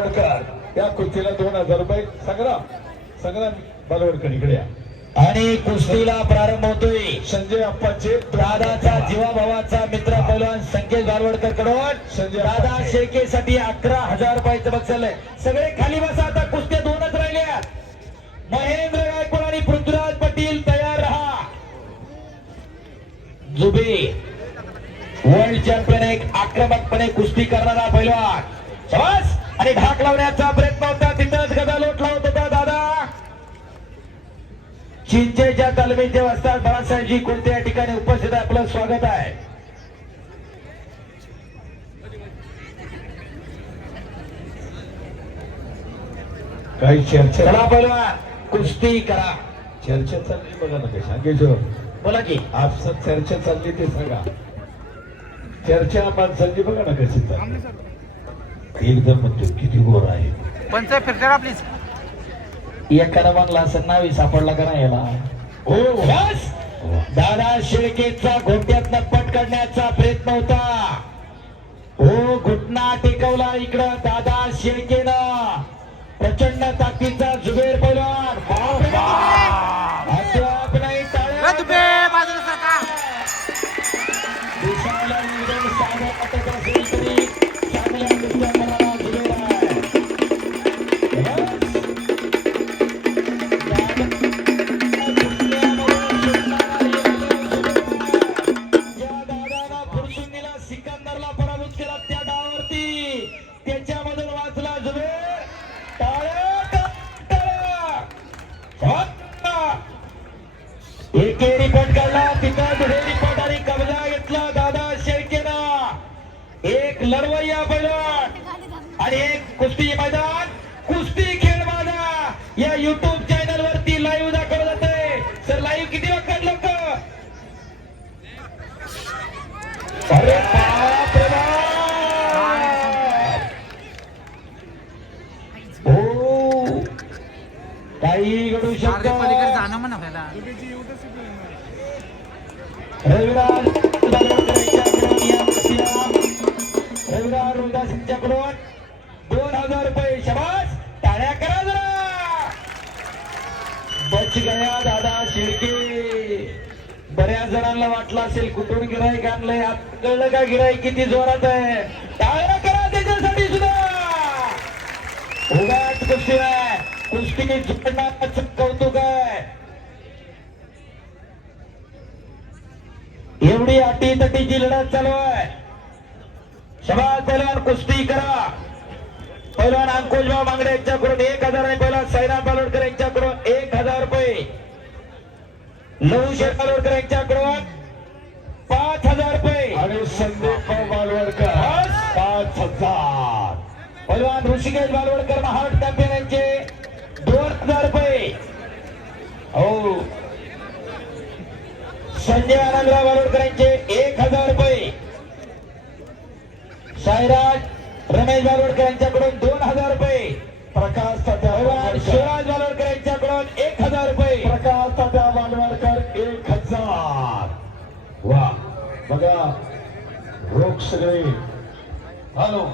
बालवडकर या कुस्तीला 2000 रुपये. संग्राम बालवडकर इकडे या. आणि कुस्तीला प्रारंभ होतोय संजय अप्पाचे दादाचा जीवाभावाचा मित्र पैलवान संकेत बालवडकर कडून दादा शेळकेसाठी 11,000 रुपयाचं बक्षीस आलंय. सगळे खाली बसा, आता कुस्त्या 2च राहिल्या. महेंद्र गायकवाड आणि पृथ्वीराज पाटील तयार राहा. जुबे वर्ल्ड चॅम्पियन, एक आक्रमकपणे कुस्ती करणारा पैलवान. शाबास. आणि ढाक लावण्याचा प्रयत्न होता, तिथंच गदा लोट लावत होता दादा. चिंचेच्या तालमीचे वस्ताद बाळासाहेबजी कोणत्या ठिकाणी उपस्थित आहे, आपलं स्वागत आहे. काही चर्चा चला पैलवान कुस्ती करा. चर्चा चालली बघा ना कशा सांगायचं. बोला की आपसात चर्चा चालली ते सांगा. चर्चा माणसांची बघा ना कशी चालली. एकदम म्हणतो किती गोर आहे. पंच फिरते प्लीज. एखादा म्हणला असं नावी सापडला का नाही याला. हो बस. दादा शेळकेचा घोट्यातनं पट काढण्याचा प्रयत्न होता. हो घुटना टेकवला इकडं दादा शेळकेनं. प्रचंड ताकदीचा जुबेर पैलवान. अद्याप नाही टाळ्या. बाजूला सरका. दिसायला एकदम साधा वाटत असेल तरी चांगल्या कुस्त्या करणारा जुबेर आहे. ज्या दादाला फुरसुंगीला सिकंदरला पराभूत केला त्या डावावरती त्याच्यामधून वाचला जुबेर. एके रिपोर्ट काढला, तिथं दुसरे रिपोर्ट आणि कब्जा घेतला दादा शेळकेनं. एक लढवय्या पैलवान आणि एक कुस्ती मैदान. कुस्ती खेळ माझा या युट्यूब चॅनल वरती लाईव्ह दाखवलं जाते. सर लाईव्ह किती वाजतात लोक. अरे बाप रे बाप. हो काही घडू शकतं. पलीकडे जाणं म्हणा आपल्याला. रविराज रविराज रोहिदास यांच्याकडून 2000 रुपये. शाबास. टाळ्या करा जरा. बच गया दादा शेळके. बऱ्याच जणांना वाटलं असेल कुठून गिराईक आणलंय. आता कळलं का गिराईक किती जोरात आहे. टाळ्या करा त्याच्यासाठी सुद्धा. उगाच कुस्ती आहे. कुस्ती जोडण्याचं कौतुक आहे. एवढी अटी तटीची लढत चालू आहे. शाबास पैलवान कुस्ती करा. पैलवान अंकुशभाऊ मांगडे यांच्याकडून 1000 आणि पैलवान साईनाथ बालोडकर यांच्याकडून 1000 रुपये. लवशेर बालोडकर यांच्याकडून 5000 रुपये आणि संदीप बालवडकर 5000. पैलवान ऋषिकेश बालवडकर महाराष्ट्र चॅम्पियन यांचे 2000 रुपये. हो संजय आनंदराव बालोडकर यांचे 1000 रुपये. साईराज रमेश बालोडकर यांच्याकडून 2000 रुपये. प्रकाश तात्या शिवराज बालोडकर यांच्याकडून 1000 रुपये. प्रकाश तात्या बालवडकर 1000. वा बघा रोख सगळे. हॅलो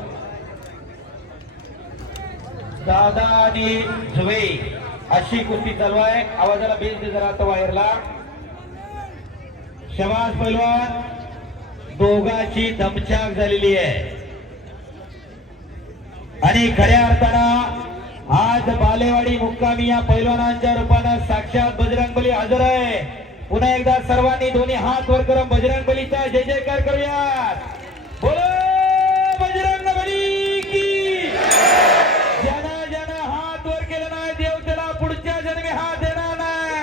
दादा आणि जुबे अशी कुस्ती चालू आहे. आवाजाला बेस दे जरा आता वायरला. शबास पैलवान. दोघांची दमछाक झालेली आहे आणि खऱ्या अर्थानं आज बालेवाडी मुक्कामी या पैलवानांच्या रूपानं साक्षात बजरंगबली हजर आहे. पुन्हा एकदा सर्वांनी दोन्ही हात वर करून बजरंगबलीचा जय जयकार करूयात. बोलो बजरंगबली की. ज्यानं ज्यानं हात वर केला नाही देव त्याला पुढच्या जन्मी हात देणार नाही.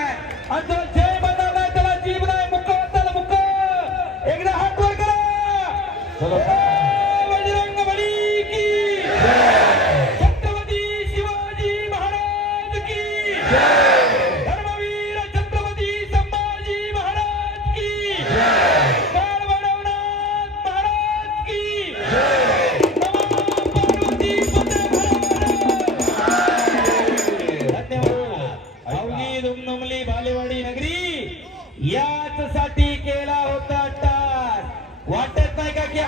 आणि तो जय म्हणणार नाही त्याला जीव नाही. मुक्क त्याला मुक्क. एकदा हात वर करा. बजरंगबली की. छत्रपती शिवाजी महाराज की. धर्मवीर छत्रपती संभाजी महाराज की. बाळवडवनाथ महाराज की. पार्वती धन्यवाद. अवघी दुमदुमली बालेवाडी नगरी याच साठी केला होता टास. वाटत नाही का की